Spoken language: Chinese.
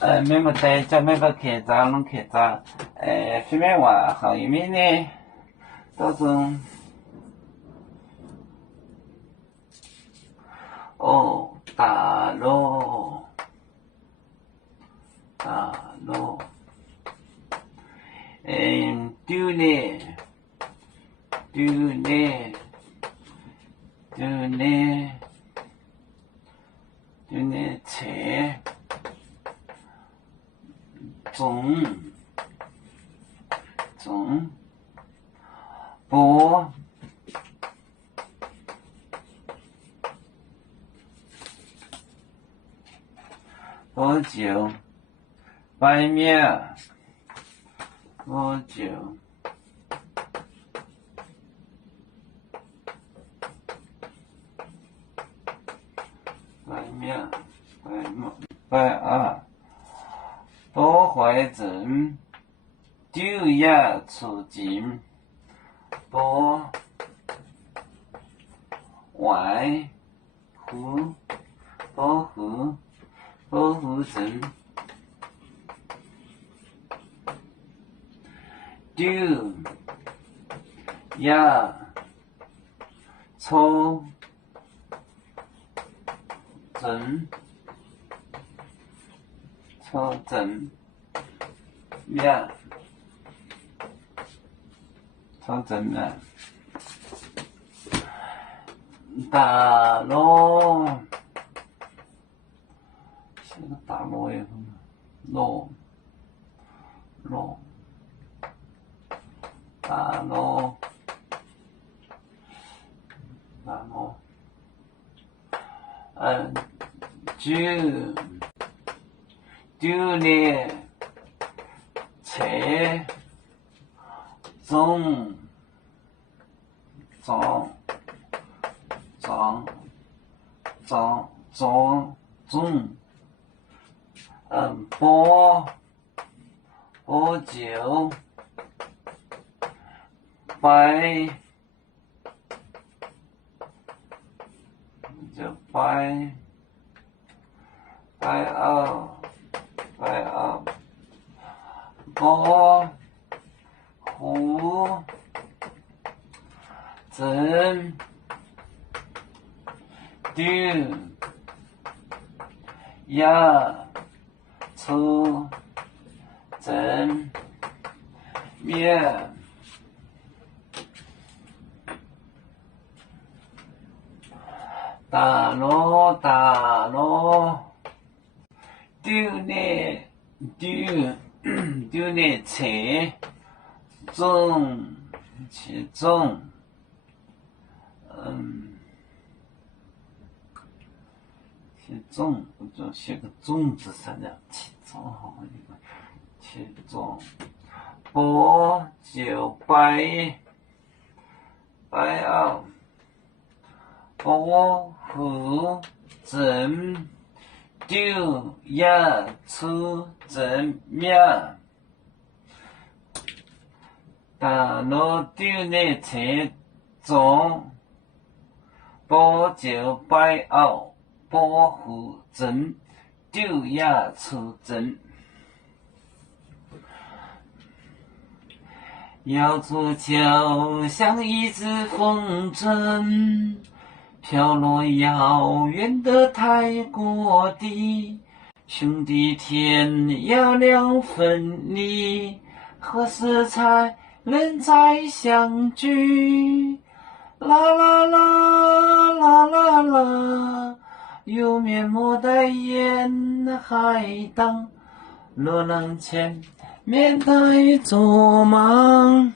每么在叫每个客栈弄客栈，后面话后面呢，都是大陆，丢呢，切，中，波，酒，白面，酒。白二，多怀症，丢牙出境，保护证，丢牙抽证，面，抽证面，大陆，写个大陆也行，大陆，丢呢，切，中，波酒，白二，保护证，丢牙抽证面，大陆，丢呢切，中，我就写个中字上的，切中好一个，切中，波就白二，保护证，丢牙出证面，大陆丢呢切中，保就白二。保护证，丢牙出证，要出就像一只风筝，飘落遥远的泰国地。兄弟天涯两分离，何时才能再相聚？啦啦啦啦啦啦。有面目待眼海荡，若能见面带作忙。